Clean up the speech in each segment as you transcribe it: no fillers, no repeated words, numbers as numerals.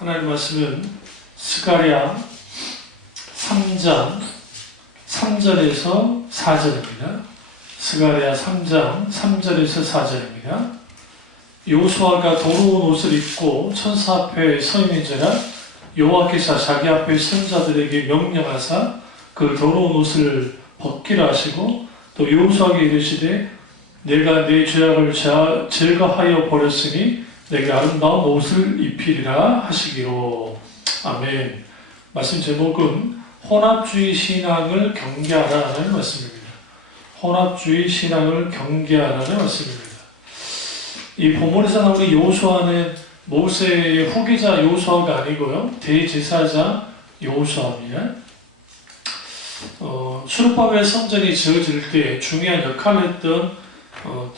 하나님 말씀은 스가랴 3장 3절에서 4절입니다. 스가랴 3장 3절에서 4절입니다. 여호수아가 더러운 옷을 입고 천사 앞에 서 있는지라 여호와께서 자기 앞에 선자들에게 명령하사 그 더러운 옷을 벗기라 하시고 또 여호수아에게 이르시되 내가 내 죄악을 제거하여 버렸으니 내게 아름다운 옷을 입히리라 하시기로. 아멘. 말씀 제목은 혼합주의 신앙을 경계하라는 말씀입니다. 혼합주의 신앙을 경계하라는 말씀입니다. 이 본문에서 나오는 여호수아는 모세의 후계자 여호수아가 아니고요, 대제사장 여호수아입니다. 수르바벨 성전이 지어질 때 중요한 역할을 했던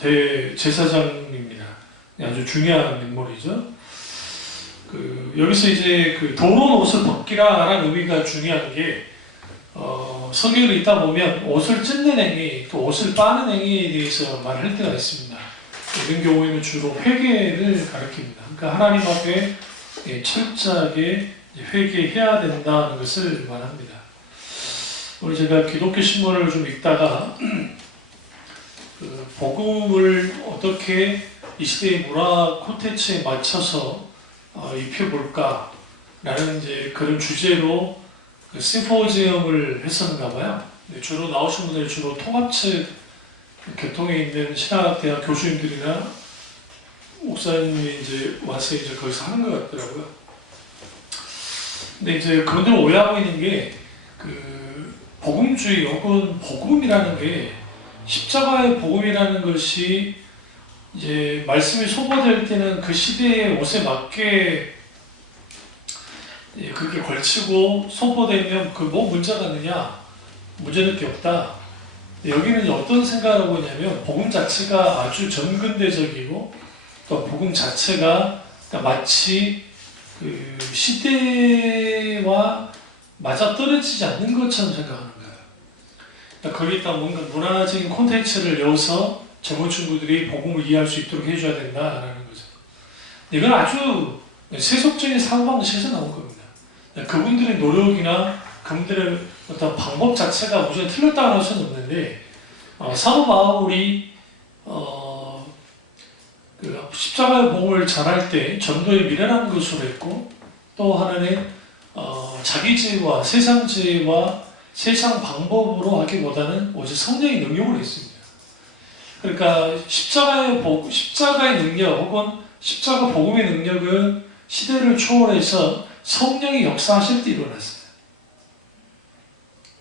대제사장입니다. 아주 중요한 인물이죠. 여기서 이제 더러운 옷을 벗기라라는 의미가 중요한 게, 성경을 읽다 보면 옷을 찢는 행위, 또 옷을 빠는 행위에 대해서 말할 때가 있습니다. 이런 경우에는 주로 회개를 가리킵니다. 그러니까 하나님 앞에 철저하게 회개해야 된다는 것을 말합니다. 오늘 제가 기독교 신문을 좀 읽다가 복음을 어떻게 이 시대의 문화 콘텐츠에 맞춰서 입혀볼까 라는 이제 그런 주제로 심포지엄을 했었는가 봐요. 주로 나오신 분들이 주로 통합측 교통에 있는 신학대학 교수님들이나 목사님이 이제 와서 이제 거기서 하는 것 같더라고요. 근데 이제 그분들 오해하고 있는 게 복음주의 혹은 복음이라는 게 십자가의 복음이라는 것이 이제 말씀이 소개될 때는 그 시대의 옷에 맞게 그렇게 걸치고 선포되면 뭐 문제가 있느냐? 문제될 게 없다. 여기는 어떤 생각을 하고 있냐면 복음 자체가 아주 전근대적이고 또 복음 자체가 마치 시대와 맞아떨어지지 않는 것처럼 생각하는 거예요. 그러니까 거기다 뭔가 문화적인 콘텐츠를 넣어서 젊은 친구들이 복음을 이해할 수 있도록 해줘야 된다라는 거죠. 이건 아주 세속적인 사고방식에서 나온 겁니다. 그분들의 노력이나 그분들의 어떤 방법 자체가 무조건 틀렸다고 할 수는 없는데, 사도 바울이 십자가의 복음을 전할 때 전도에 미련한 것으로 했고, 또 하나는 자기지혜와 세상지혜와 세상 방법으로 하기보다는 오직 성령의 능력으로 했습니다. 그러니까 십자가의 능력 혹은 십자가 복음의 능력은 시대를 초월해서 성령이 역사하실 때 일어났어요.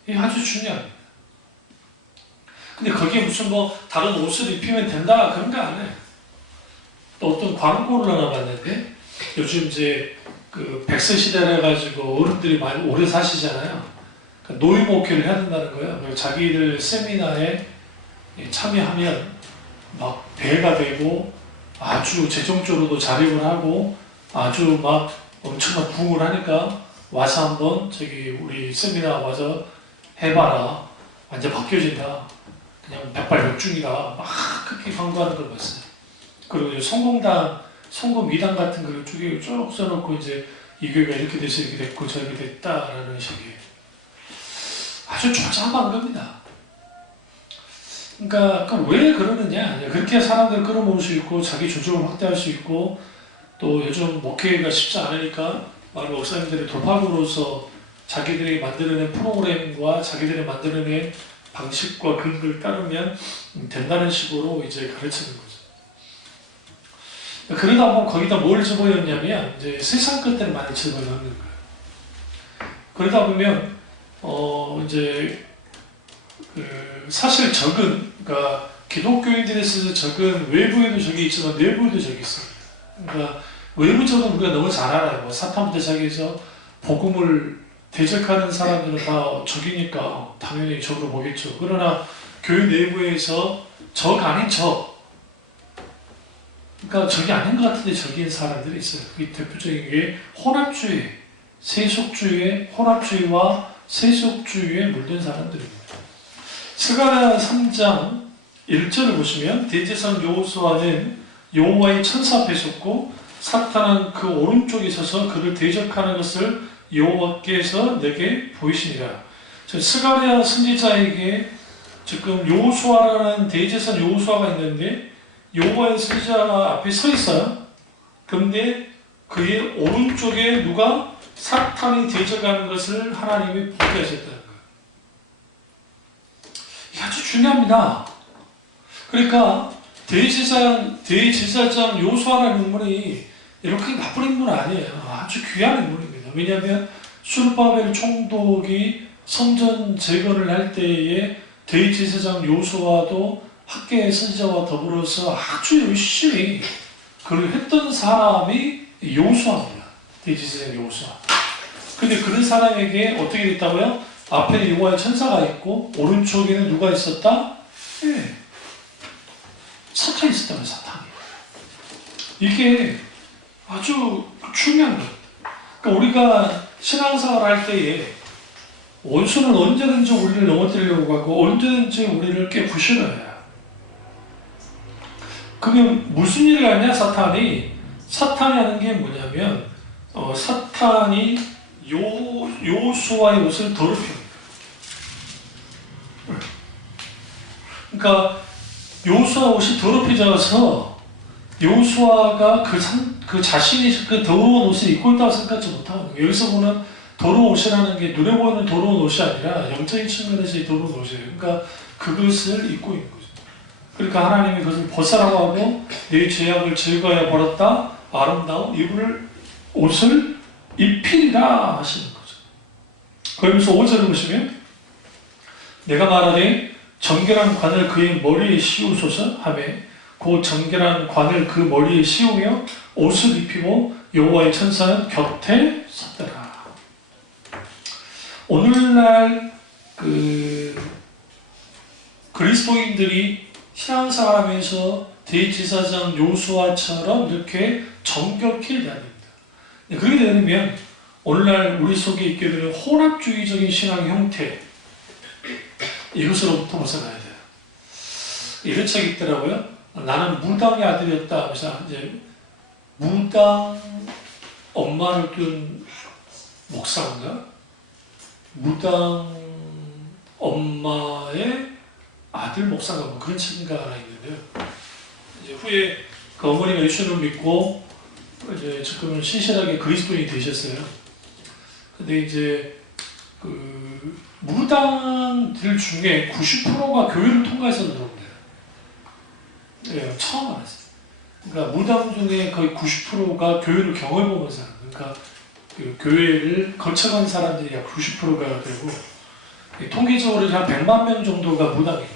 이게 아주 중요합니다. 근데 거기에 무슨 다른 옷을 입히면 된다 그런 거 안 해요. 또 어떤 광고를 하나 봤는데, 요즘 이제 백세 시대라 해가지고 어른들이 많이 오래 사시잖아요. 그러니까 노인 목회를 해야 된다는 거예요. 자기들 세미나에 참여하면 막 배가 되고 아주 재정적으로도 자립을 하고 아주 막 엄청난 부흥을 하니까 와서 한번 우리 세미나 와서 해봐라. 완전 바뀌어진다. 그냥 백발백중이다. 막 그렇게 광고하는 걸 봤어요. 그리고 성공 이단 같은 걸 쭉 써놓고 이제 이 교회가 이렇게 돼서 이렇게 됐고 저렇게 됐다라는 식의 아주 조잡한 겁니다. 그러니까 왜 그러느냐? 그렇게 사람들을 끌어모을 수 있고 자기 주종을 확대할 수 있고, 또 요즘 목회가 쉽지 않으니까 많은 목사님들이 돌파구로서 자기들이 만들어낸 프로그램과 자기들이 만들어낸 방식과 그런 걸 따르면 된다는 식으로 이제 가르치는 거죠. 그러다 보면 거기다 뭘 집어넣냐면 이제 세상 것들을 많이 집어넣는 거예요. 그러다 보면 이제 사실 그러니까 기독교인들에 있어서 적은 외부에도 적이 있지만 내부에도 적이 있습니다. 그러니까 외부적은 우리가 너무 잘 알아요. 사탄부터 시작해서 복음을 대적하는 사람들은 다 적이니까 당연히 적으로 보겠죠. 그러나 교회 내부에서 적 아닌 적, 그러니까 적이 아닌 것 같은데 적인 사람들이 있어요. 그게 대표적인 게 혼합주의, 혼합주의와 세속주의에 물든 사람들입니다. 스가랴 3장 1절을 보시면 대제사장 여호수아는 여호와의 천사 앞에 섰고 사탄은 그 오른쪽에 서서 그를 대적하는 것을 여호와께서 내게 보이시니라. 스가랴 선지자에게 지금 여호수아라는 대제사장 여호수아가 있는데 여호와의 선지자 앞에 서 있어요. 그런데 그의 오른쪽에 누가 사탄이 대적하는 것을 하나님이 보게 하셨다는 거예요. 이게 아주 중요합니다. 그러니까 대제사장 여호수아라는 인물이 이렇게 나쁜 인물은 아니에요. 아주 귀한 인물입니다. 왜냐하면 수르바벨 총독이 성전 재건을 할 때에 대제사장 여호수아도 학계의 선지자와 더불어서 아주 열심히 그걸 했던 사람이 여호수아입니다. 대제사장 여호수아. 근데 그런 사람에게 어떻게 됐다고요? 앞에 여호와의 천사가 있고 오른쪽에는 누가 있었다? 예. 사탄이 있었다면 사탄이. 이게 아주 중요한 거예요. 그러니까 우리가 신앙생활을 할 때에 원수는 언제든지 우리를 넘어뜨리려고 하고 언제든지 우리를 깨부셔야 해요. 그게 무슨 일을 하냐? 사탄이 하는 게 뭐냐면 사탄이 여호수아의 옷을 더럽힙니다. 그러니까 여호수아 옷이 더럽혀져서 여호수아가 그 자신이 그 더러운 옷을 입고 있다고 생각하지 못하는 거예요. 여기서 보는 더러운 옷이라는 게 눈에 보이는 더러운 옷이 아니라 영적인 측면에서의 더러운 옷이에요. 그러니까 그것을 입고 있는 거죠. 그러니까 하나님이 그것을 벗으라고 하고 내 죄악을 제거하여 버렸다 아름다운 옷을 입히리라 하시는 거죠. 그러면서 5절을 보시면 내가 말하되 정결한 관을 그의 머리에 씌우소서 하며 그 정결한 관을 그 머리에 씌우며 옷을 입히고 여호와의 천사는 곁에 섰더라. 오늘날 그리스도인들이 신앙생활하면서 대제사장 여호수아처럼 이렇게 정결케 해야 됩니다. 그렇게 되면 오늘날 우리 속에 있게 되는 혼합주의적인 신앙의 형태 이것으로부터 벗어나야 돼요. 이런 책이 있더라고요. 나는 무당의 아들이었다 하면서 이제 무당 엄마를 둔 목사인가? 무당 엄마의 아들 목사가 뭐 그런 책인가 하나 있는데요. 이제 후에 그 어머니가 예수님을 믿고 이제 지금은 신실하게 그리스도인이 되셨어요. 근데 이제 그 무당들 중에 90%가 교회를 통과해서 들어온대요. 예, 처음 알았어요. 그러니까 무당 중에 거의 90%가 교회를 경험해보면서 그러니까 그 교회를 거쳐간 사람들이 약 90%가 되고 통계적으로 한 100만 명 정도가 무당입니다.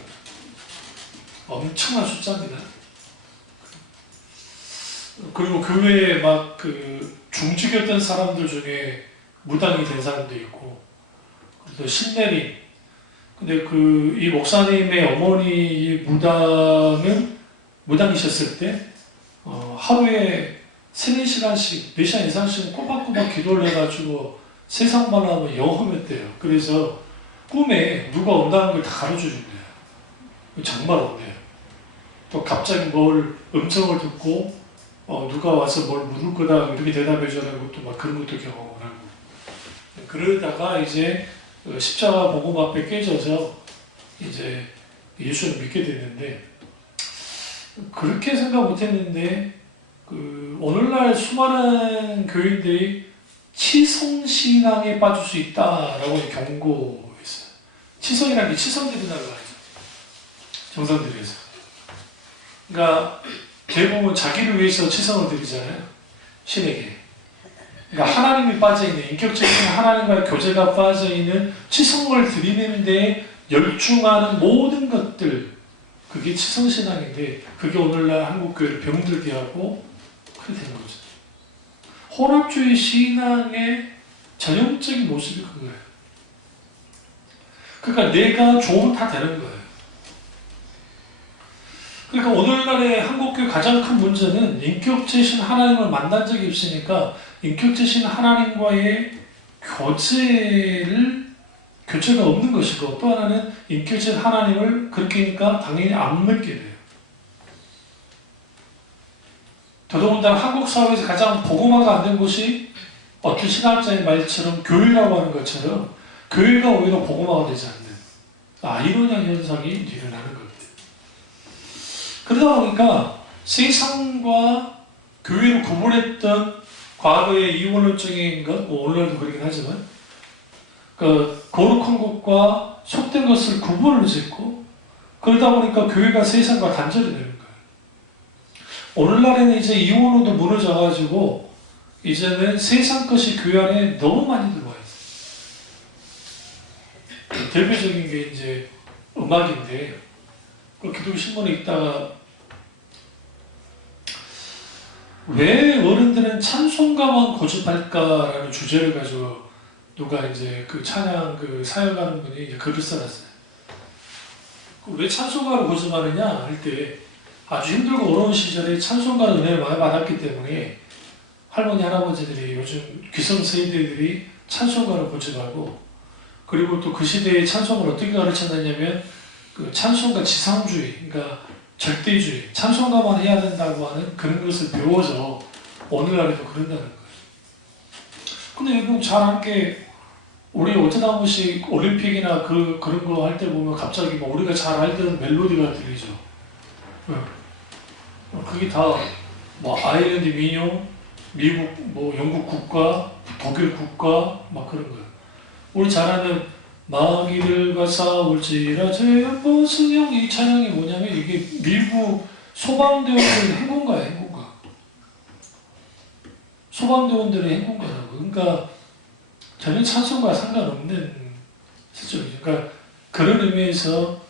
엄청난 숫자입니다. 그리고 교회에 막 그 중직이었던 사람들 중에 무당이 된 사람도 있고 또 신내림. 근데 이 목사님의 어머니 무당이셨을 때 하루에 3-4시간씩 4시간 이상씩 꼬박꼬박 기도를 해가지고 세상만 하면 영험했대요. 그래서 꿈에 누가 온다는 걸 다 가르쳐 준대요. 정말 온대요. 또 갑자기 음성을 듣고 누가 와서 뭘 물을 거다 이렇게 대답해 주라고 또 막 그런 것도 경험을 하고 그러다가 이제 십자가 복음 앞에 깨져서 이제 예수를 믿게 됐는데 그렇게 생각 못했는데 오늘날 수많은 교인들이 치성신앙에 빠질 수 있다라고 경고했어요. 치성이라는 게 치성드린다는 거 아니죠. 정상들에서. 그러니까 대부분 자기를 위해서 치성을 드리잖아요. 신에게. 그러니까 하나님이 빠져있는, 인격적인 하나님과의 교제가 빠져있는 치성을 드리는데 열중하는 모든 것들, 그게 치성신앙인데 그게 오늘날 한국교회를 병들게 하고 그렇게 되는 거죠. 혼합주의 신앙의 전형적인 모습이 그거예요. 그러니까 내가 좋으면 다 되는 거예요. 그러니까 오늘날의 한국교회 가장 큰 문제는 인격체신 하나님을 만난 적이 없으니까 인격체신 하나님과의 교제가 없는 것이고 또 하나는 인격체신 하나님을 그렇게 하니까 당연히 안 믿게 돼요. 더더군다나 한국 사회에서 가장 복음화가 안 된 곳이 어떤 신학자의 말처럼 교회라고 하는 것처럼 교회가 오히려 복음화가 되지 않는 아이러니한 현상이 일어나는 겁니다. 그러다 보니까 세상과 교회를 구분했던 과거의 이원론적인 것, 뭐 오늘날도 그러긴 하지만 그 거룩한 것과 속된 것을 구분을 짓고 그러다 보니까 교회가 세상과 단절이 되는 거예요. 오늘날에는 이제 이원론도 무너져가지고 이제는 세상 것이 교회 안에 너무 많이 들어와 있어요. 대표적인 게 이제 음악인데 그 기독교 신문에 읽다가 왜 어른들은 찬송가만 고집할까라는 주제를 가지고 누가 이제 그 찬양 그 사역하는 분이 이제 글을 써놨어요. 왜 찬송가를 고집하느냐 할 때 아주 힘들고 어려운 시절에 찬송가를 은혜를 많이 받았기 때문에 할머니 할아버지들이 요즘 기성세대들이 찬송가를 고집하고 그리고 또 그 시대의 찬송을 어떻게 가르쳤느냐면 그 찬송가 지상주의 그러니까 절대주의 찬송가만 해야 된다고 하는 그런 것을 배워서 오늘날에도 그런다는 거예요. 근데 여러분 잘 아는 게 우리 어쩌다 한 번씩 올림픽이나 그런 거 할 때 보면 갑자기 뭐 우리가 잘 알던 멜로디가 들리죠. 그게 다 뭐 아일랜드 민요, 미국 뭐 영국 국가, 독일 국가 막 그런 거예요. 우리 잘 아는 마귀들과 싸울지라 제번 승용 이 찬양이 뭐냐면 이게 미국 소방대원들의 행군가예요. 행군가. 소방대원들의 행군가라고. 그러니까 전혀 찬송과 상관없는 시점이죠. 그러니까 그런 의미에서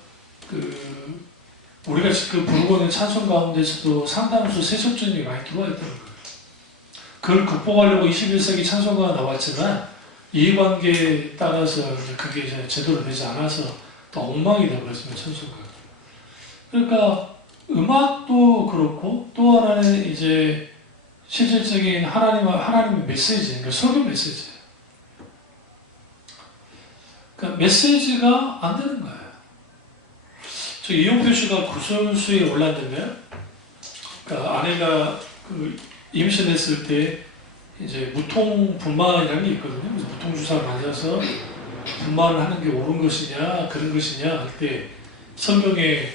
우리가 지금 부르고 있는 찬송 가운데서도 상당수 세속적인 게 많이 들어와 있다는 거예요. 그걸 극복하려고 21세기 찬송가가 나왔지만 이해관계에 따라서 그게 이제 제대로 되지 않아서 더 엉망이 되어버렸습니다. 찬송가. 그러니까 음악도 그렇고 또 하나는 이제 실질적인 하나님의 메시지, 그러니까 설교 메시지예요. 그러니까 메시지가 안 되는 거예요. 저 이용표 씨가 구설수에 올랐는데, 그러니까 아내가 임신했을 때 이제 무통분만이라는 게 있거든요. 그래서 무통주사를 맞아서 분만을 하는 게 옳은 것이냐 그런 것이냐 할 때 성경에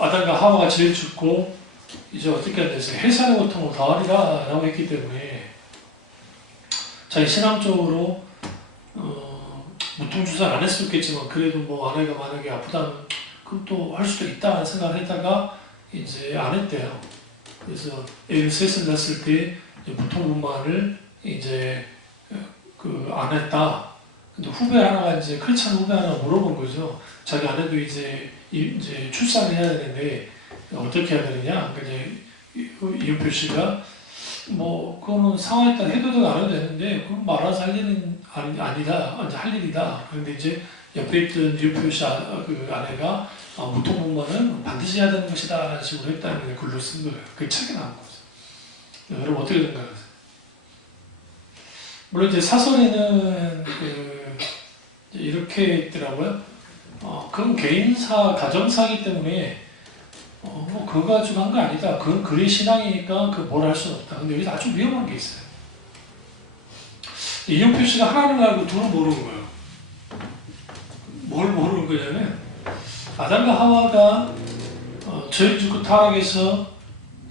아담과 하와가 제일 죽고 이제 어떻게 해야 되세요? 해산의 고통을 더하리라 라고 했기 때문에 자기 신앙적으로 무통주사를 안 했었겠지만 그래도 뭐 아내가 만약에 아프다면 그럼 또 할 수도 있다는 생각을 했다가 이제 안 했대요. 그래서 애를 셋을 낳았을 때 무통분만을 이제 안 했다. 근데 후배 하나가 이제 크리스찬 후배 하나가 물어본 거죠. 자기 아내도 이제 출산을 해야 되는데 어떻게 해야 되느냐. 그러니까 이제 이용표 씨가 뭐 그거는 상황에 따라 해도 되고 안 해도 되는데 그건 말아서 할 일은 아니다. 이제 할 일이다. 그런데 이제 옆에 있던 이용표 씨 아내가 무통분만은 반드시 해야 되는 것이다 라는 식으로 했다는 글로 쓴 거예요. 그게 책에 나온 거죠. 여러분 어떻게 생각하세요? 물론 이제 사설에는 이렇게 있더라고요. 그건 개인사, 가정사이기 때문에 뭐 그거 가지고 한 거 아니다. 그건 그의 신앙이니까 그 뭘 할 수는 없다. 근데 여기서 아주 위험한 게 있어요. 이용표 씨가 하나님을 알고 둘은 모르는 거예요. 뭘 모르는 거냐면 아담과 하와가 죄를 짓고 타락해서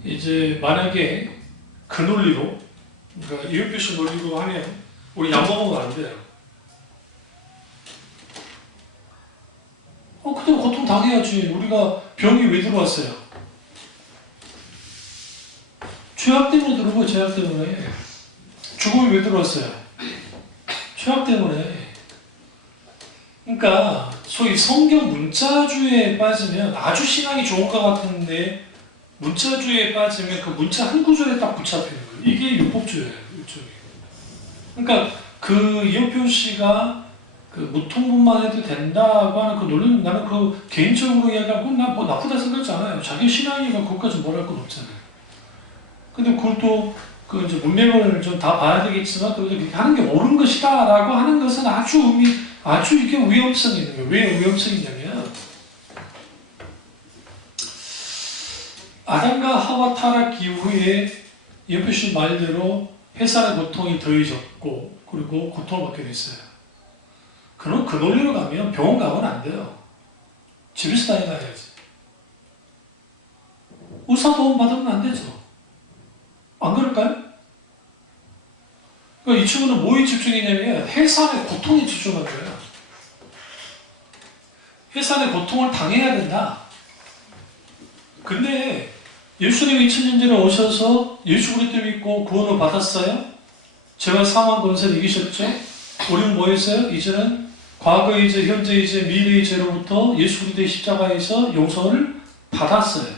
이제 만약에 그 논리로 그러니까 이용표 씨 논리로 하면 우리 약 먹으면 안 돼요. 그때 고통 당해야지. 우리가 병이 왜 들어왔어요? 죄악 때문에 들어온 거예요. 죄악 때문에. 죽음이 왜 들어왔어요? 죄악 때문에. 그러니까 소위 성경 문자주의에 빠지면 아주 신앙이 좋은 것 같은데 문자주의에 빠지면 그 문자 한 구절에 딱 붙잡히는 거예요. 이게 율법주의예요. 일종의. 그러니까 이용표 씨가 무통분만 해도 된다고 하는 그 논리는 나는 개인적으로 이야기하고 난 뭐 나쁘다 생각하지 않아요. 자기 신앙이니까 그것까지 뭘 할 건 없잖아요. 근데 그것도 이제 문맥을 좀 다 봐야 되겠지만 그래도 그렇게 하는 게 옳은 것이다 라고 하는 것은 아주 이게 위험성이 있는 거예요. 왜 위험성이 있냐면 아담과 하와 타락 이후에 예표씨 말대로 해산의 고통이 더해졌고 그리고 고통을 받게 됐어요. 그럼 그 논리로 가면 병원 가면 안 돼요. 집에서 다녀야지. 의사 도움 받으면 안 되죠. 안 그럴까요? 그러니까 이 친구는 뭐에 집중했냐면 해산의 고통에 집중한 거예요. 해산의 고통을 당해야 된다. 근데 예수님이 2000년 전에 오셔서 예수 그리스도 믿고 구원을 받았어요. 죄와 사망 권세를 이기셨죠. 우리는 뭐 했어요? 이제는 과거의 죄, 현재의 죄, 미래의 죄로부터 예수 그리스도의 십자가에서 용서를 받았어요.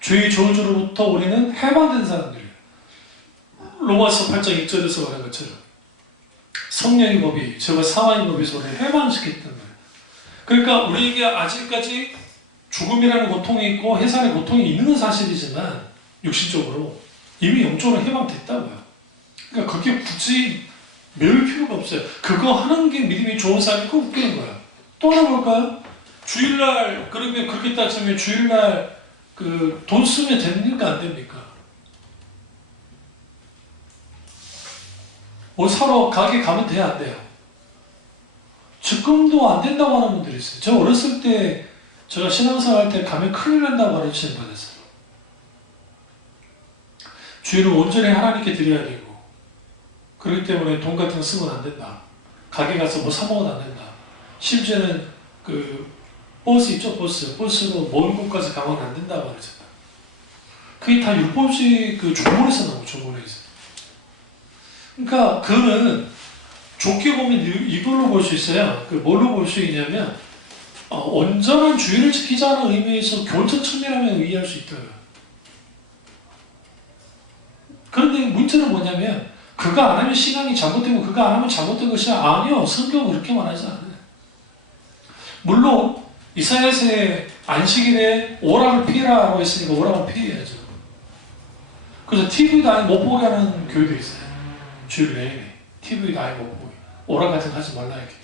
죄의 저주로부터 우리는 해방된 사람들이에요. 로마서 8장 1절에서 말한 것처럼 성령의 법이 죄와 사망의 법에서 우리를 해방시켰단 말이에요. 그러니까 우리에게 아직까지 죽음이라는 고통이 있고 해산의 고통이 있는 건 사실이지만 육신적으로 이미 영적으로 해방됐다고요. 그러니까 그게 굳이 매울 필요가 없어요. 그거 하는 게 믿음이 좋은 사람이 꼭 웃기는 거예요. 또 하나 볼까요? 주일날 그러면 그렇게 따지면 주일날 그 돈 쓰면 됩니까 안 됩니까? 뭐 사러 가게 가면 돼야 안 돼요? 지금도 안 된다고 하는 분들이 있어요. 저 어렸을 때 제가 신앙생활 할 때 가면 큰일 난다고 가르치는 받았어요. 주일을 온전히 하나님께 드려야 되고 그렇기 때문에 돈 같은 거 쓰면 안 된다. 가게 가서 뭐 사 먹어도 안 된다. 심지어는 그 버스 있죠, 버스로 먼 곳까지 가면 안 된다고 그러잖아요. 그게 다 율법주의 그 조문에서 나오고 조문에서. 그러니까 그는 좋게 보면 이걸로 볼 수 있어요. 그 뭘로 볼 수 있냐면 온전한 주의를 지키자는 의미에서 교적 측면이라면 이해할 수 있다고요. 그런데 문제는 뭐냐면 그거 안 하면 신앙이 잘못되고 그거 안 하면 잘못된 것이 아니요. 성경은 그렇게 말하지 않아요. 물론 이사야서에 안식일에 오락을 피해라고 했으니까 오락을 피해야죠. 그래서 TV도 아예 못 보게 하는 교회도 있어요. 주일 내내 TV도 아예 못 보게 오락 같은 거 하지 말라 했기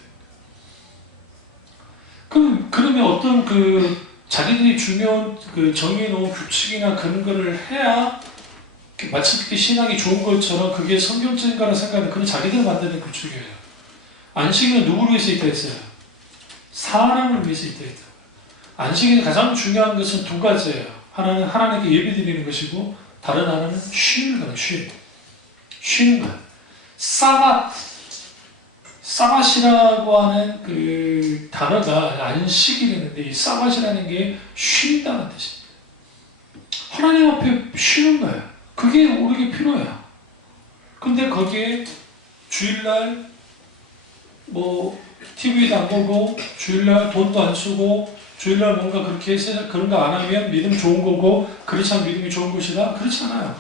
때문에. 그러면 어떤 그 자기들이 중요한 그 정해놓은 규칙이나 근거를 해야 마치 그게 신앙이 좋은 것처럼 그게 성경적인 거라 생각하는 그런 자기들 만드는 규칙이에요. 안식일은 누구를 위해서 있다 했어요? 사람을 위해서 있다 했다. 안식일에 가장 중요한 것은 두 가지예요. 하나는 하나님께 예배드리는 것이고 다른 하나는 쉬는 거예요. 쉬는 거예요. 사밧이라고 하는 그 단어가 안식일이었는데 이 사밧이라는 게 쉰다는 뜻입니다. 하나님 앞에 쉬는 거예요. 그게 우리에게 필요해요. 근데 거기에 주일날 뭐 TV도 안 보고 주일날 돈도 안 쓰고 주일날 뭔가 그렇게 해서 그런 거 안 하면 믿음 좋은 거고 그렇지 않으면 믿음이 좋은 것이다? 그렇지 않아요.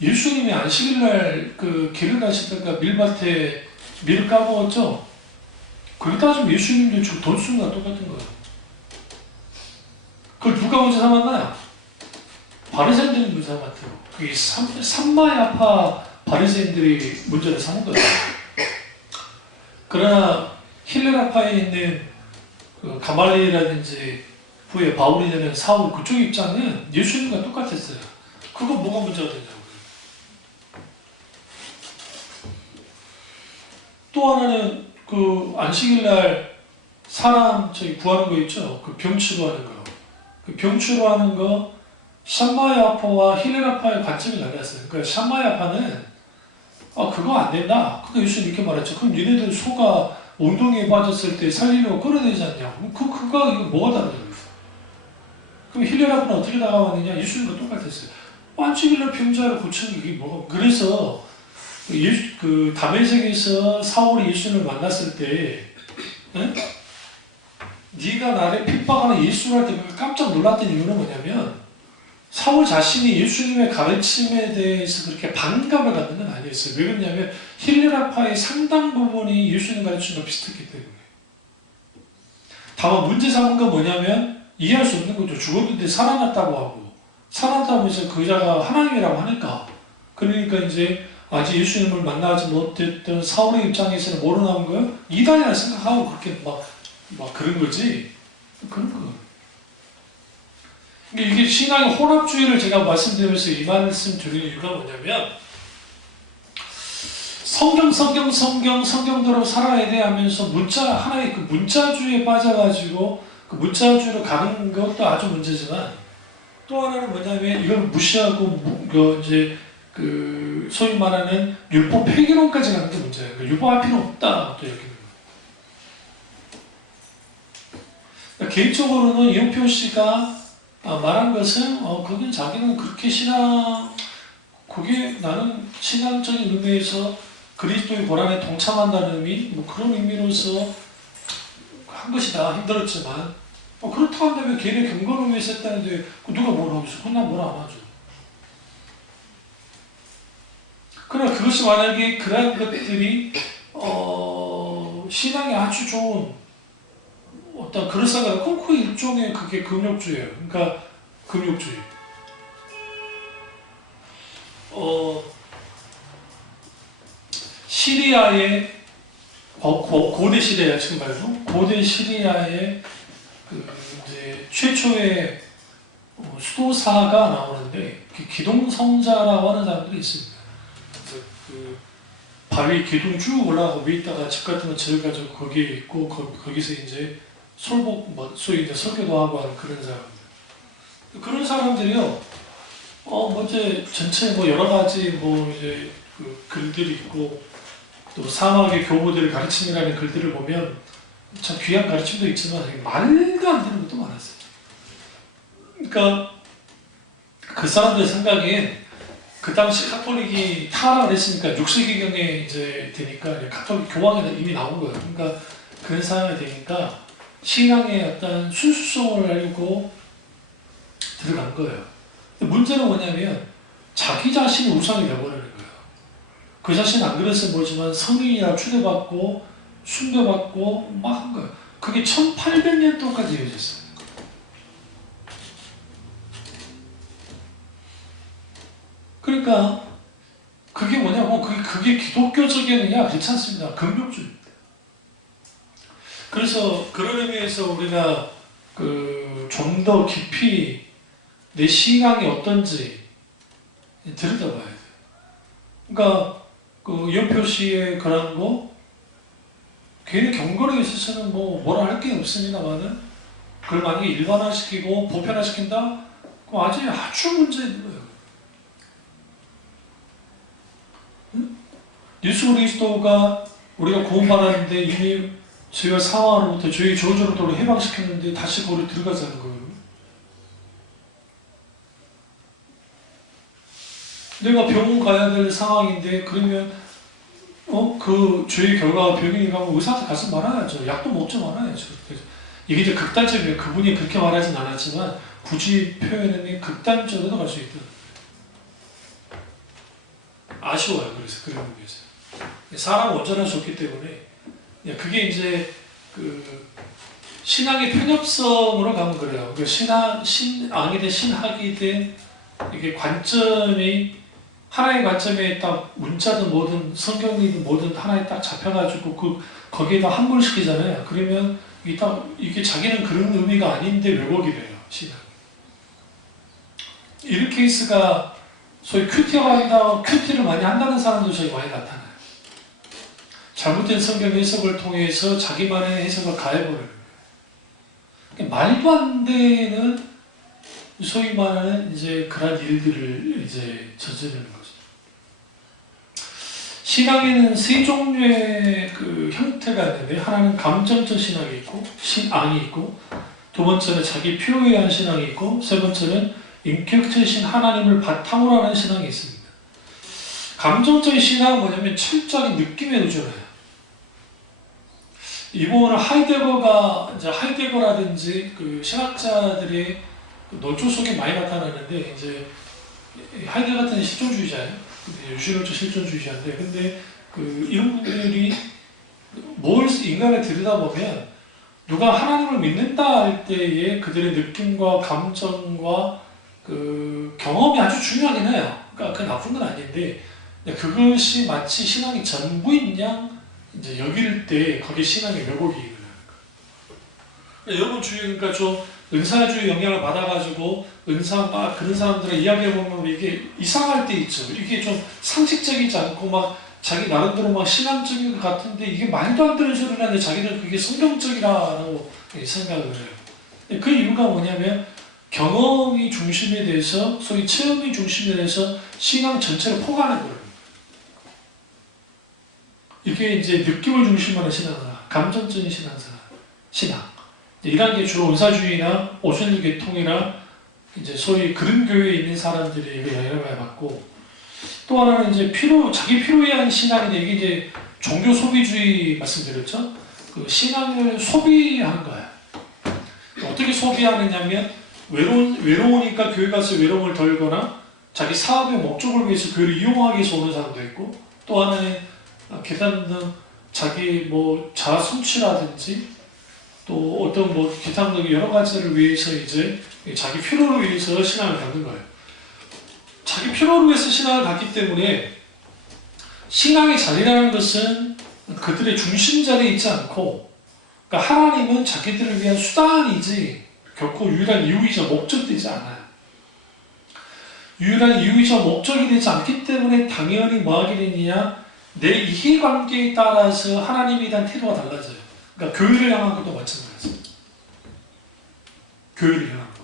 예수님이 안식일날 그 길을 가시다가 밀밭에 밀을 까먹었죠? 그렇게 따지면 예수님도 지금 돈 쓰는 거랑 똑같은 거예요. 그걸 누가 문제 삼았나요? 바리새인들이 문제 삼았대요. 그게 삼마야파 바리새인들이 문제를 삼은 거예요. 그러나 힐레라파에 있는 그 가말리엘이라든지 후에 바울이 되는 사울 그쪽 입장은 예수님과 똑같았어요. 그거 뭐가 문제가 되냐고요. 또 하나는 그 안식일날 사람 저기 구하는 거 있죠. 그 병치료하는 거. 그 병치료하는 거 샴마야파와 힐레라파의 관점이 달랐어요. 그러니까 샴마야파는 그거 안 된다. 그거 예수님 이렇게 말했죠. 그럼 얘네들 소가 웅덩이에 빠졌을 때 살리려고 끌어내지 않냐고. 그거 이거 뭐가 다르냐고. 그럼 힐레라파는 어떻게 다가왔느냐? 예수님과 똑같았어요. 안식일날 병자를 고치는 게 뭐가? 그래서 그 다메섹에서 사울이 예수님을 만났을 때, 에? 네가 나를 핍박하는 예수를 할 때 깜짝 놀랐던 이유는 뭐냐면 사울 자신이 예수님의 가르침에 대해서 그렇게 반감을 갖는 건 아니었어요. 왜 그러냐면 힐레라파의 상당 부분이 예수님 가르침과 비슷했기 때문에. 다만 문제 삼은 건 뭐냐면 이해할 수 없는 거죠. 죽었는데 살아났다고 하고 살아났다고 해서 그 자가 하나님이라고 하니까 그러니까 이제 아직 예수님을 만나지 못했던 사울의 입장에서는 뭐로 나온 거예요? 이단이라 생각하고 그렇게 막 그런 거지. 그런 거. 이게 신앙의 혼합주의를 제가 말씀드리면서 이 말씀 드리는 이유가 뭐냐면 성경대로 살아야 돼 하면서 하나의 그 문자주의에 빠져가지고 그 문자주의로 가는 것도 아주 문제지만 또 하나는 뭐냐면 이걸 무시하고 그 소위 말하는 율법 폐기론까지 가는 게 문제예요. 그러니까 율법할 필요 없다 또 이렇게. 그러니까 개인적으로는 이용표 씨가 말한 것은 그게 자기는 그렇게 그게 나는 신앙적인 의미에서 그리스도의 고난에 동참한다는 의미, 뭐 그런 의미로서 한 것이다. 힘들었지만 그렇다고 한다면 개인의 경건을 위해서 했다는데 누가 뭐라 하겠어? 그건 난 뭐라 안 하죠. 그러나 그것이 만약에 그러한 것들이 신앙에 아주 좋은 어떤 그럴싸한 그 일종의 그게 금욕주의예요. 그러니까 금욕주의. 시리아의 고대 시리아 지금 말고 고대 시리아의 이제 최초의 수도사가 나오는데 기동성자라고 하는 사람들이 있습니다. 그 바위 기둥 쭉 올라가고 위에 있다가 집 같은 거 지어가지고 거기에 있고 거기서 이제 소위 이제 설교도 하고 하는 그런 사람들. 그런 사람들이요. 이제 전체 여러 가지 이제 그 글들이 있고 또 사막의 교부들을 가르침이라는 글들을 보면 참 귀한 가르침도 있지만 말도 안 되는 것도 많았어요. 그러니까 그 사람들 생각엔 그 당시 카톨릭이 타락을 했으니까 6세기경에 이제 되니까 카톨릭 교황이 이미 나온 거예요. 그러니까 그런 상황이 되니까 신앙의 어떤 순수성을 알고 들어간 거예요. 근데 문제는 뭐냐면 자기 자신이 우상이 되어버리는 거예요. 그 자신 안 그랬으면 모르지만 성인이라 추대받고 숭배받고 막 한 거예요. 그게 1800년 동안까지 이어졌어요. 그러니까 그게 뭐냐면 그게 기독교적이느냐 그렇지 않습니다. 금욕주의입니다. 그래서 그런 의미에서 우리가 좀 더 깊이 내 신앙이 어떤지 들여다봐야 돼요. 그러니까 이용표 씨의 그런 거 개인의 경건에 있어서는 뭐라 할 게 없습니다만은 그걸 만약에 일반화시키고 보편화시킨다? 그럼 아주 문제 있는 거예요. 응? 예수 그리스도가 우리가 구원받았는데 이미 저희가 상황으로부터 저희 저주로부터 우리 해방시켰는데 다시 거기로 들어가자는 거예요. 내가 병원 가야 될 상황인데 그러면 그 죄의 결과가 병이니까 의사한테 가서 말아야죠. 약도 먹지 말아야죠. 이게 이제 극단적이에요. 그분이 그렇게 말하진 않았지만 굳이 표현은 극단적으로 갈 수 있다. 아쉬워요. 그래서 그런 의미에서 사람은 온전할 수 없기 때문에 그게 이제 신앙의 편협성으로 가면 그래요. 신앙이든 신학이든 이게 관점이 하나의 관점에 딱 문자든 뭐든 성경이든 뭐든 하나에 딱 잡혀가지고 거기에다 함몰시키잖아요. 그러면 이게 자기는 그런 의미가 아닌데 왜곡이 돼요. 신앙. 이런 케이스가 소위 큐티를 많이 한다는 사람도 저희 많이 나타나요. 잘못된 성경 해석을 통해서 자기만의 해석을 가해버려요. 말도 안 되는 소위 말하는 이제 그런 일들을 이제 저지르는 거죠. 신앙에는 세 종류의 형태가 있는데 하나는 감정적 신앙이 있고 신앙이 있고 두 번째는 자기 필요에 의한 신앙이 있고 세 번째는 인격체신 하나님을 바탕으로 하는 신앙이 있습니다. 감정적인 신앙은 뭐냐면 철저하게 느낌에 의존해요. 이 부분은 하이데거라든지 신학자들의 논조 속에 많이 나타나는데 이제 하이데거 같은 실존주의자예요. 유실론적 실존주의자인데 근데 이런 분들이 인간을 들여다보면 누가 하나님을 믿는다 할 때의 그들의 느낌과 감정과 경험이 아주 중요하긴 해요. 그러니까 그 나쁜 건 아닌데 그것이 마치 신앙이 전부인 양 이제 여길 때 거기에 신앙의 왜곡이 일어나는 거예요. 여러분 주위에 그러니까 좀 은사주의 영향을 받아가지고 은사 막 그런 사람들의 이야기를 보면 이게 이상할 때 있죠. 이게 좀 상식적이지 않고 막 자기 나름대로 막 신앙적인 것 같은데 이게 말도 안 되는 소리를 하는데 자기는 그게 성경적이라고 생각을 해요. 그 이유가 뭐냐면 경험이 중심에 대해서 소위 체험이 중심에 대해서 신앙 전체를 포괄하는 거예요. 이게 이제 느낌을 중심으로 하는 신앙사, 감정적인 신앙. 이런 게 주로 은사주의나 오순절 계통이나 이제 소위 그런 교회에 있는 사람들이 이거 영향을 많이 받고 또 하나는 이제 자기 필요에 의한 신앙인데 이게 이제 종교 소비주의 말씀드렸죠. 그 신앙을 소비하는 거예요. 어떻게 소비하느냐면 외로우니까 교회 가서 외로움을 덜거나 자기 사업의 목적을 위해서 교회를 이용하기 위해서 오는 사람도 있고 또 하나는 계산 등 자기 뭐 자아 성취라든지 또 어떤 뭐 기타 등 여러 가지를 위해서 이제 자기 필요를 위해서 신앙을 갖는 거예요. 자기 필요를 위해서 신앙을 갖기 때문에 신앙의 자리라는 것은 그들의 중심 자리에 있지 않고 그러니까 하나님은 자기들을 위한 수단이지 결코 유일한 이유이자 목적이 되지 않아요. 유일한 이유이자 목적이 되지 않기 때문에 당연히 뭐하게 되느냐 내 이해관계에 따라서 하나님에 대한 태도가 달라져요. 그러니까 교회를 향한 것도 마찬가지예요. 교회를 향한 것.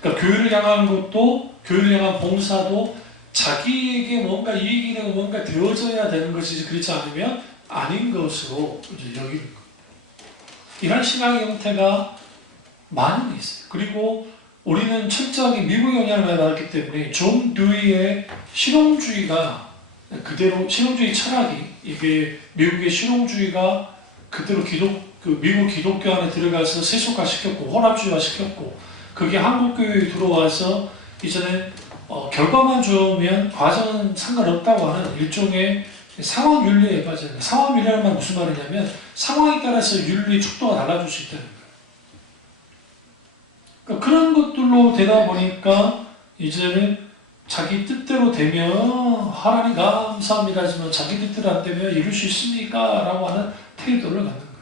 그러니까 교회를 향한 것도 교회를 향한 봉사도 자기에게 뭔가 이익이 되고 뭔가 되어져야 되는 것이지 그렇지 않으면 아닌 것으로 이제 여기는 것. 이런 신앙의 형태가 많이 있어요. 그리고 우리는 철저하게 미국 영향을 많이 받았기 때문에 존 듀이의 실용주의가 그대로 실용주의 철학이 이게 미국의 실용주의가 그대로 미국 기독교 안에 들어가서 세속화 시켰고 혼합주의화 시켰고 그게 한국 교회에 들어와서 이제는 결과만 좋으면 과정은 상관없다고 하는 일종의 상황 윤리에 빠져요. 상황 윤리라는 말 무슨 말이냐면 상황에 따라서 윤리 척도가 달라질 수 있다는 거예요. 그러니까 그런 것들로 되다 보니까 이제는 자기 뜻대로 되면 하나님 감사합니다 하지만 자기 뜻대로 안 되면 이룰 수 있습니까? 라고 하는 태도를 갖는 거예요.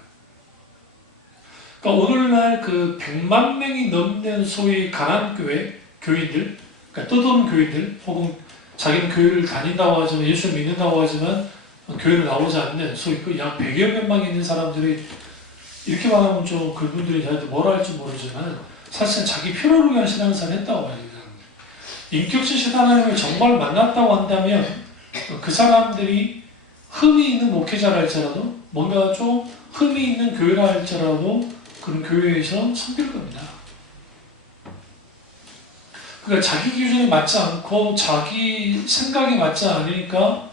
그러니까 오늘날 그 100만 명이 넘는 소위 가난교회 교인들, 그러니까 떠도는 교인들, 혹은 자기는 교회를 다닌다고 하지만 예수를 믿는다고 하지만 교회를 나오지 않는 소위 그 약 100여 명만 있는 사람들이 이렇게 말하면 좀 그분들이 저한테 뭐라 할지 모르지만 사실은 자기 필요를 위한 신앙생활을 했다고 봐야 됩니다. 인격체신 하나님을 정말 만났다고 한다면 그 사람들이 흠이 있는 목회자라 할지라도 뭔가 좀 흠이 있는 교회라 할지라도 그런 교회에서 섬길 겁니다. 그러니까 자기 기준에 맞지 않고 자기 생각에 맞지 않으니까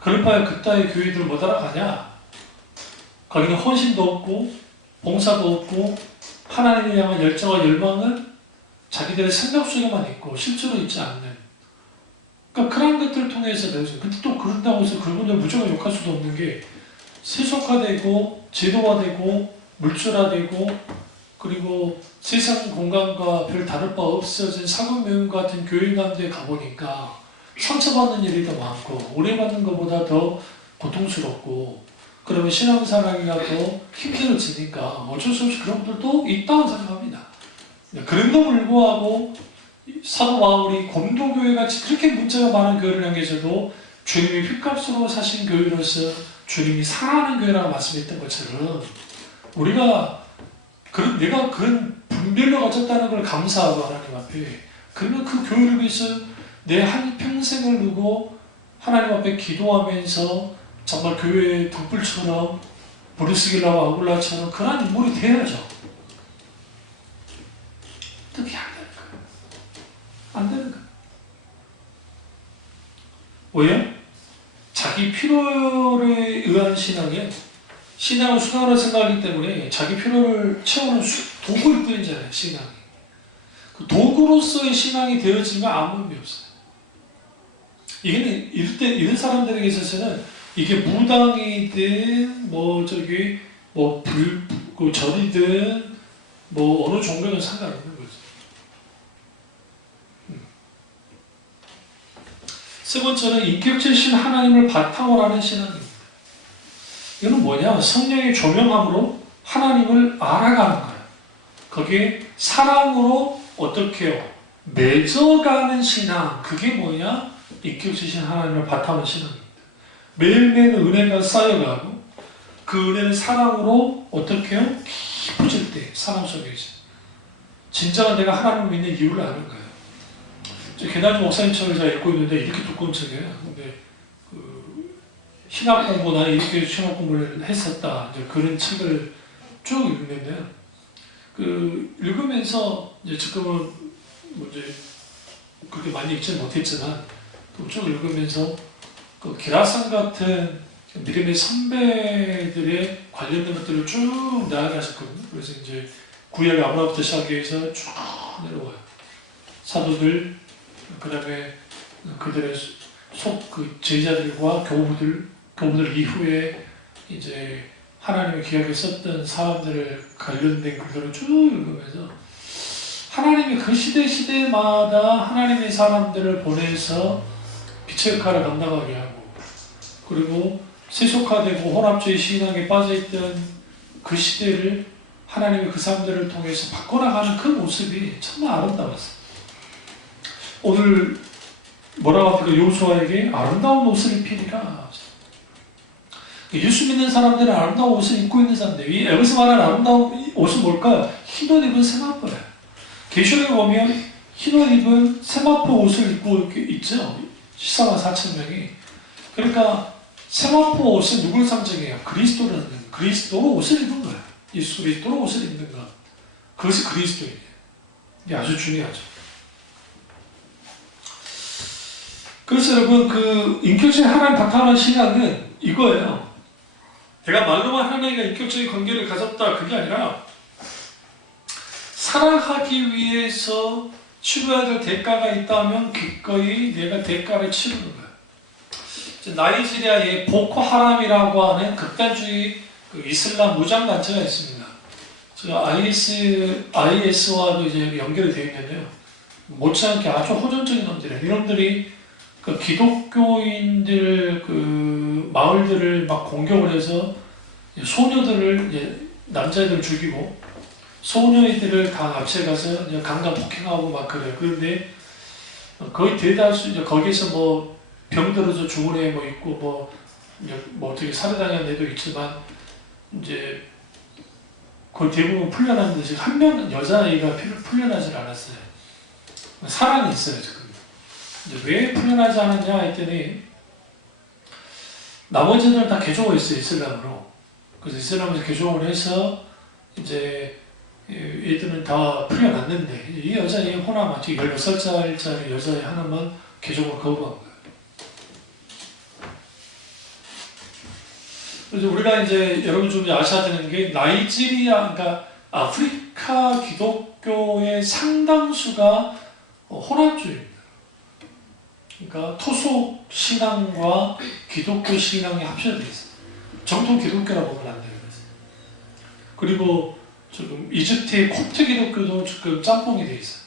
그럴 바에 그따위 교회들 못 알아가냐? 거기는 헌신도 없고 봉사도 없고 하나님을 향한 열정과 열망은 자기들의 생각 속에만 있고 실제로 있지 않는 그러니까 그런 것들을 통해서 배우죠. 근데 또 그런다고 해서 그분들 무조건 욕할 수도 없는 게 세속화되고 제도화되고 물질화되고 그리고 세상 공간과 별 다를 바 없어진 사극명음 같은 교회 가운데 가보니까 상처받는 일이 더 많고 오해받는 것보다 더 고통스럽고 그러면 신앙생활이가 더 힘들어지니까 어쩔 수 없이 그런 분들도 있다고 생각합니다. 그럼에도 불구하고 사도 바울이 곰도교회 같이 그렇게 문제가 많은 교회를 향해서도 주님이 핏값으로 사신 교회로서 주님이 사랑하는 교회라고 말씀했던 것처럼 우리가 내가 그런 분별로 가졌다는 걸 감사하고 하나님 앞에 그러면 그 교회를 위해서 내 한 평생을 두고 하나님 앞에 기도하면서 정말 교회의 덕불처럼 브루스길라와 아굴라처럼 그런 인물이 되어야죠. 어떻게 안 되는 거예요? 안 되는 거예요. 왜요? 자기 필요에 의한 신앙은 수단으로 생각하기 때문에 자기 필요를 채우는 도구일 뿐이잖아요. 신앙이. 그 도구로서의 신앙이 되어지면 아무 의미 없어요. 이런 사람들에게 있어서는 이게 무당이든 절이든 어느 종교는 상관없는 거죠. 세 번째는 인격체신 하나님을 바탕으로 하는 신앙입니다. 이건 뭐냐? 성령의 조명함으로 하나님을 알아가는 거예요. 거기에 사랑으로 어떻게 해요? 맺어가는 신앙. 그게 뭐냐? 인격지신 하나님을 바탕한 신앙입니다. 매일매일 은혜가 쌓여가고 그 은혜는 사랑으로 어떻게 해요? 깊어질 때 사랑 속에서 진정한 내가 하나님을 믿는 이유를 아는 거예요. 개나리 목사님 책을 제가 읽고 있는데 이렇게 두꺼운 책이에요. 근데 신학 공부나 이렇게 신학 공부를 했었다. 이제 그런 책을 쭉 읽는데요. 읽으면서 이제 지금은 뭐 이제 그렇게 많이 읽지는 못했지만 쭉 읽으면서 기라상 같은 믿음의 선배들의 관련된 것들을 쭉 나아가셨거든요. 그래서 이제 구약 아브라함부터 시작해서 쭉 내려와요. 사도들, 그 다음에 그들의 제자들과 교부들 이후에 이제 하나님의 기억에 썼던 사람들을 관련된 글들을 쭉 읽으면서 하나님이 그 시대마다 하나님의 사람들을 보내서 빛의 역할을 감당하게 하고 그리고 세속화되고 혼합주의 신앙에 빠져있던 그 시대를 하나님이 그 사람들을 통해서 바꿔나가는 그 모습이 정말 아름다웠어요. 오늘 뭐라고 합니까? 여호수아에게 아름다운 옷을 입히리라. 예수 믿는 사람들은 아름다운 옷을 입고 있는 사람들. 이 여기서 말하는 아름다운 옷은 뭘까? 흰 옷 입은 세마포예요. 계시록에 보면 흰 옷 입은 세마포 옷을 입고 있죠. 14만 4천 명이. 그러니까 세마포 옷은 누굴 상징해요? 그리스도라는 거예요. 그리스도로 옷을 입은 거예요. 예수 그리스도로 옷을 입는 것. 그것이 그리스도예요. 이게 아주 중요하죠. 그래서 여러분 인격적인 하나님 바탕한 신앙은 이거예요. 내가 말로만 하나님과 인격적인 관계를 가졌다 그게 아니라 사랑하기 위해서 치러야 될 대가가 있다면 기꺼이 내가 대가를 치르는 거예요. 나이지리아의 보코하람이라고 하는 극단주의 이슬람 무장단체가 있습니다. IS와도 이제 연결이 되어 있는데요. 못지않게 아주 호전적인 놈들이에요. 이놈들이 기독교인들 마을들을 막 공격을 해서 소녀들을 남자애들을 죽이고 소녀애들을 강 앞에 가서 강간 폭행하고 막 그래요. 그런데 거의 대다수 이제 거기서 뭐 병들어서 죽은 애 뭐 있고 뭐 어떻게 살해당한 애도 있지만 이제 거의 대부분 풀려났는데 지금 한 명 여자아이가 풀려나질 않았어요. 사랑이 있어요 지금. 이제 왜 풀려나지 않았냐 했더니 나머지들은 다 개종을 했어요. 이슬람으로. 그래서 이슬람에서 개종을 해서 이제 얘들은 다 풀려났는데 이 여자애 호남 아직 16살짜리 여자애 하나만 개종을 거부한 거예요. 그래서 우리가 이제 여러분 좀 아셔야 되는 게 나이지리아, 그러니까 아프리카 기독교의 상당수가 혼합주의입니다. 그러니까 토속 신앙과 기독교 신앙이 합쳐져 있어요. 정통 기독교라고 보면 안 돼요. 그리고 지금 이집트의 콥트 기독교도 지금 짬뽕이 돼 있어요.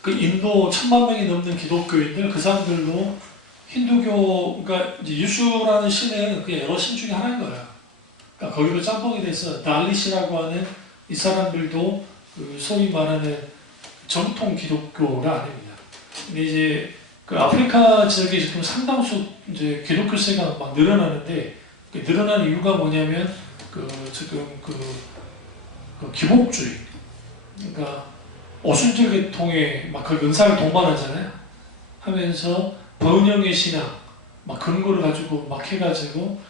그 인도 1000만 명이 넘는 기독교인들 그 사람들도 힌두교, 그러니까 이제 유슈라는 신은 그냥 여러 신 중에 하나인 거예요. 그러니까 거기도 짬뽕이 돼서 달리시라고 하는 이 사람들도 소위 말하는 정통 기독교가 아닙니다. 근데 이제 아프리카 지역에 지금 상당수 이제 기독교세가 막 늘어나는데 늘어나는 이유가 뭐냐면 지금 기복주의, 그러니까 오순절 계통에 막 그 은사를 동반하잖아요. 하면서 번영의 신앙, 막 근거를 가지고 막 해가지고